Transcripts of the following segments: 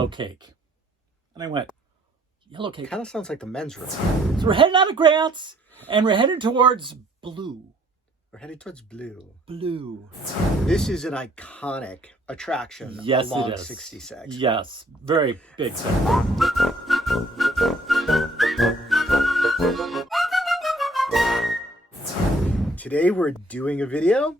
yellow cake. And I went, yellow cake? Kind of sounds like the men's room. So we're heading out of Grants, and we're heading towards blue. We're headed towards blue. Blue. This is an iconic attraction along 66. Yes, very big thing. Today we're doing a video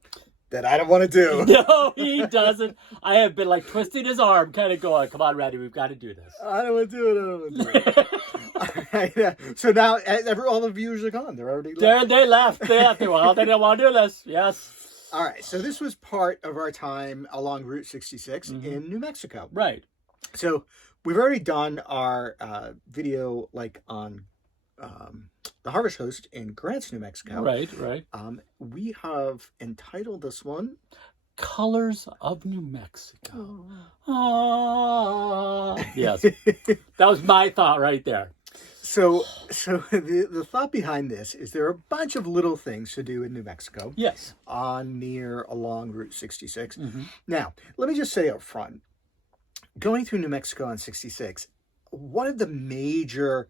that I don't want to do. No, he doesn't. I have been like twisting his arm, kind of going, come on, Randy, we've got to do this. I don't want to do it. I don't want to do it. All right, so now all the viewers are gone. They're already left. They left. Well, they didn't want to do this. Yes. All right. So this was part of our time along Route 66 in New Mexico. Right. So we've already done our video like on the Harvest Coast in Grants, New Mexico. Right. We have entitled this one Colors of New Mexico. Ah. Yes. That was my thought right there. So the thought behind this is there are a bunch of little things to do in New Mexico. Yes. Along Route 66. Now, let me just say up front, going through New Mexico on 66, one of the major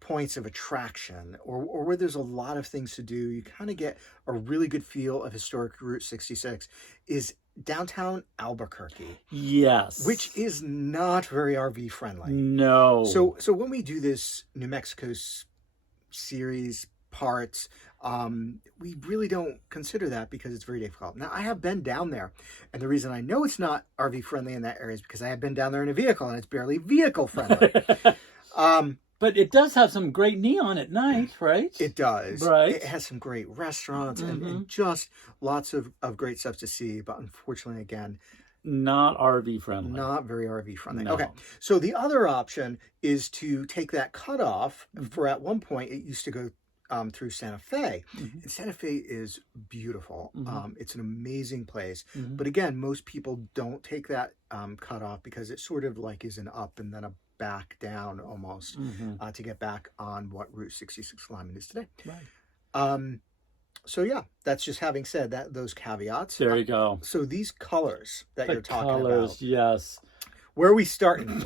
points of attraction or where there's a lot of things to do, you kind of get a really good feel of historic Route 66 is downtown Albuquerque. Yes. Which is not very RV friendly. No. So when we do this New Mexico series parts, we really don't consider that because it's very difficult. Now, I have been down there, and the reason I know it's not RV friendly in that area is because I have been down there in a vehicle, and it's barely vehicle friendly. But it does have some great neon at night, right? It does. Right. It has some great restaurants and just lots of great stuff to see. But unfortunately, again, not RV friendly. Not very RV friendly. No. Okay. So the other option is to take that cutoff for at one point it used to go through Santa Fe. And Santa Fe is beautiful. It's an amazing place. But again, most people don't take that cutoff because it sort of like is an up and then a back down almost to get back on what Route 66 alignment is today. Right. So yeah, that's just having said that those caveats. There you go. So these colors that you're talking about. Yes. Where are we starting?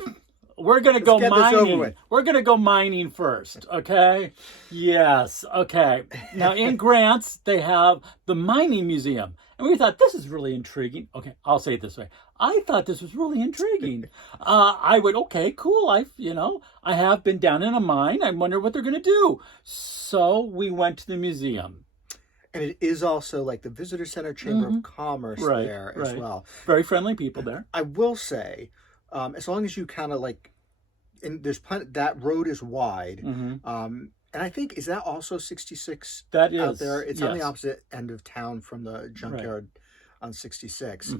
We're going to go mining. We're going to go mining first, okay? Yes, okay. Now, in Grants, they have the Mining Museum. And we thought, this is really intriguing. Okay, I'll say it this way. I thought this was really intriguing. I would, okay, cool. I have been down in a mine. I wonder what they're going to do. So we went to the museum. And it is also like the Visitor Center Chamber of Commerce there as well. Very friendly people there. I will say, as long as you kind of like, and there's plenty, that road is wide. And I think, is that also 66 that is, out there? It's on the opposite end of town from the junkyard on 66.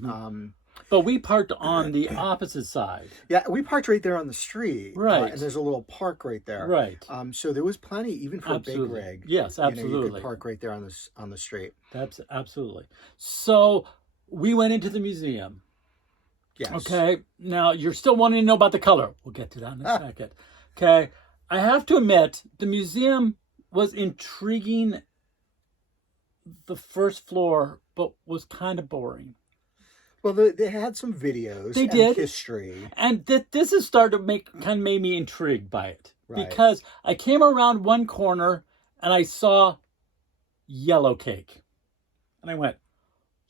But we parked on the opposite side. Yeah, we parked right there on the street. Right. And there's a little park right there. Right. So there was plenty, even for a big rig. Yes, absolutely. You could park right there on the street. That's absolutely. So we went into the museum. Yes. Okay. Now, you're still wanting to know about the color. We'll get to that in a second. Okay. I have to admit, the museum was intriguing the first floor, but was kind of boring. Well, they had some videos. They did. History. And this has started to made me intrigued by it. Right. Because I came around one corner and I saw yellow cake. And I went,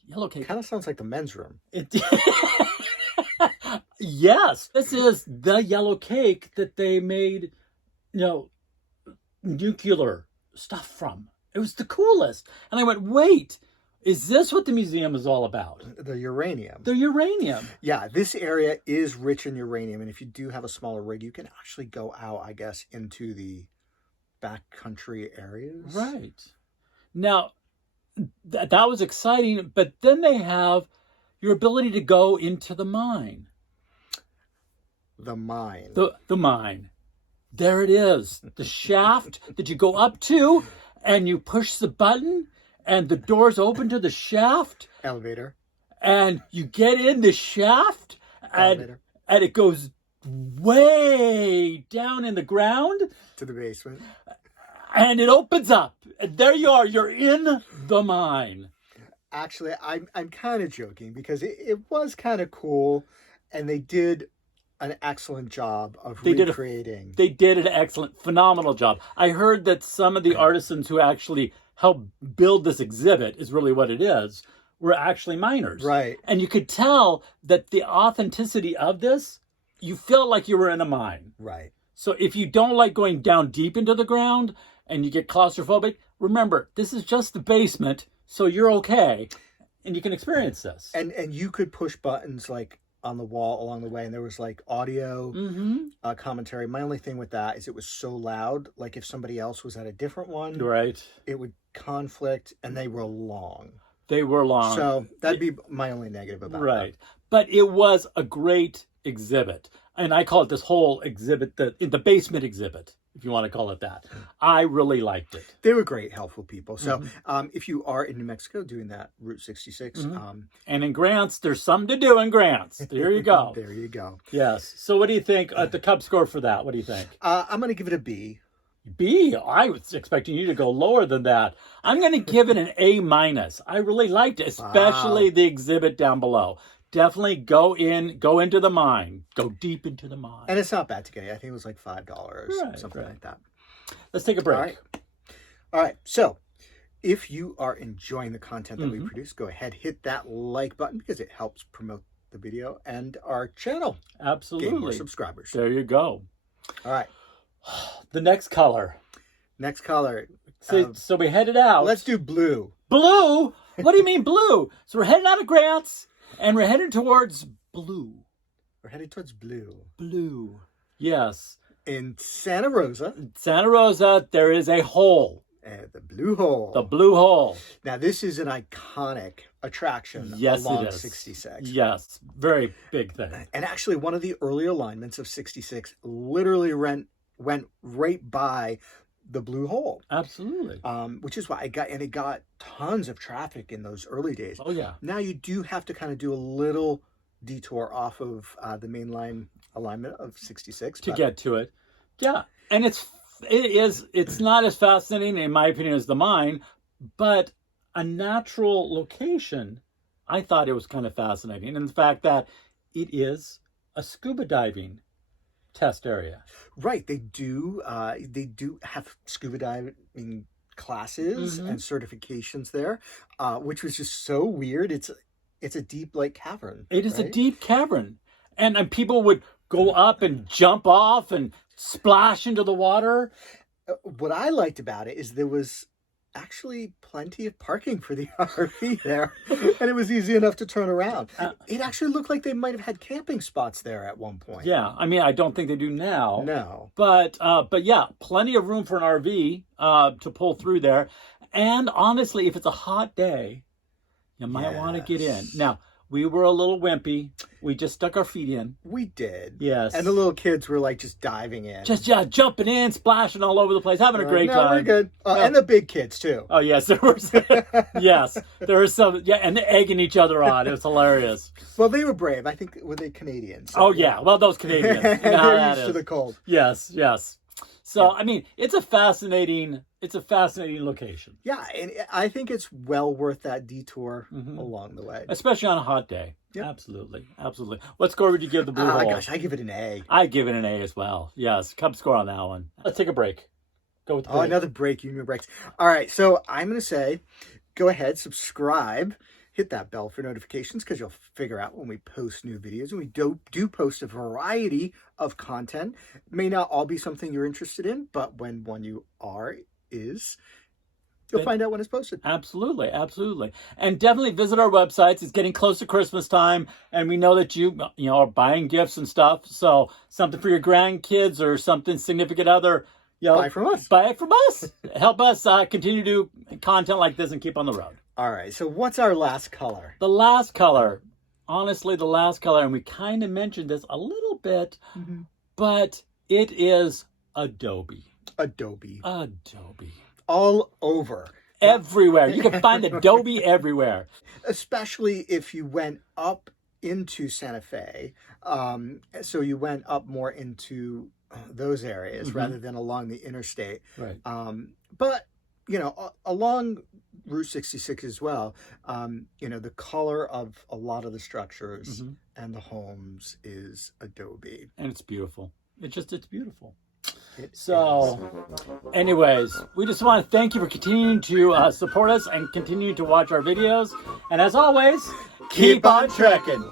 yellow cake? Kind of sounds like the men's room. Yes. This is the yellow cake that they made, nuclear stuff from. It was the coolest. And I went, wait, is this what the museum is all about? The uranium. The uranium. Yeah, this area is rich in uranium. And if you do have a smaller rig, you can actually go out, I guess, into the backcountry areas. Right. Now, that was exciting. But then they have your ability to go into the mine. The mine. The mine. There it is. The shaft that you go up to, and you push the button, and the doors open to the shaft. Elevator. And you get in the shaft, Elevator. And it goes way down in the ground. To the basement. And it opens up. And there you are. You're in the mine. Actually, I'm kind of joking because it was kind of cool. And they did an excellent job of They recreating. They did an excellent, phenomenal job. I heard that some of the artisans who actually helped build this exhibit, is really what it is, were actually miners. Right. And you could tell that the authenticity of this, you felt like you were in a mine. Right. So if you don't like going down deep into the ground and you get claustrophobic, remember, this is just the basement, so you're okay. And you can experience this. And you could push buttons like on the wall along the way, and there was like audio commentary. My only thing with that is it was so loud. Like if somebody else was at a different one, right, it would conflict, and they were long. They were long. So that'd be my only negative about right. that. But it was a great exhibit. And I call it this whole exhibit, the basement exhibit, if you want to call it that. I really liked it. They were great, helpful people. So if you are in New Mexico doing that Route 66. And in Grants, there's something to do in Grants. There you go. There you go. Yes. So what do you think at the Cub score for that? What do you think? I'm going to give it a B. B? I was expecting you to go lower than that. I'm going to give it an A-. I really liked it, especially the exhibit down below. Definitely go into the mine. Go deep into the mine. And it's not bad to get it. I think it was like $5, something like that. Let's take a break. All right. So if you are enjoying the content that we produce, go ahead, hit that like button because it helps promote the video and our channel. Absolutely. Gain more subscribers. There you go. All right. The next color. Next color. So we headed out. Let's do blue. Blue? What do you mean blue? So we're heading out of Grants. And we're headed towards blue. We're headed towards blue. Blue. Yes. In Santa Rosa. Santa Rosa, there is a hole. The Blue Hole. The Blue Hole. Now, this is an iconic attraction along 66. Yes. Very big thing. And actually, one of the early alignments of 66 literally went right by the Blue Hole. Absolutely. Which is why it got tons of traffic in those early days. Oh yeah. Now you do have to kind of do a little detour off of the main line alignment of 66 to get to it. Yeah, and it's not as fascinating in my opinion as the mine, but a natural location. I thought it was kind of fascinating, and the fact that it is a scuba diving test area. Right, they do have scuba diving classes and certifications there, which was just so weird. It's a deep like cavern. It is a deep cavern, and people would go up and jump off and splash into the water. What I liked about it is there was actually plenty of parking for the RV there, and it was easy enough to turn around. It actually looked like they might have had camping spots there at one point. Yeah, I mean, I don't think they do now. No, but yeah, plenty of room for an RV to pull through there. And honestly, if it's a hot day, you might want to get in. Now, we were a little wimpy. We just stuck our feet in. We did. Yes. And the little kids were like just diving in. Just jumping in, splashing all over the place, having a great time. We're good. And the big kids too. Oh yes, there was. Yes, there was some. Yeah, and egging each other on. It was hilarious. Well, they were brave. I think were they Canadians? So, yeah. Well, those Canadians. You know they're used to the cold. Yes. Yes. So I mean, it's a fascinating location. Yeah, and I think it's well worth that detour along the way, especially on a hot day. Yep. Absolutely. What score would you give the Blue Hole? Gosh, I give it an A. I give it an A as well. Yes, Cub score on that one. Let's take a break. Go with the break. Another break. Union breaks. All right, so I'm going to say, go ahead, subscribe. Hit that bell for notifications because you'll figure out when we post new videos. And we do post a variety of content. It may not all be something you're interested in, but when one you you'll find out when it's posted. Absolutely. And definitely visit our websites. It's getting close to Christmas time, and we know that you are buying gifts and stuff. So something for your grandkids or something significant other, buy from us. Buy it from us. Help us continue to do content like this and keep on the road. All right, so what's our last color? The last color, honestly, and we kind of mentioned this a little bit, but it is Adobe. All over. Everywhere. You can find Adobe everywhere. Especially if you went up into Santa Fe. So you went up more into those areas rather than along the interstate. Right. But, along Route 66 as well. You know, the color of a lot of the structures and the homes is adobe. And it's beautiful. It's beautiful. So, anyways, we just want to thank you for continuing to support us and continue to watch our videos. And as always, keep on trekking.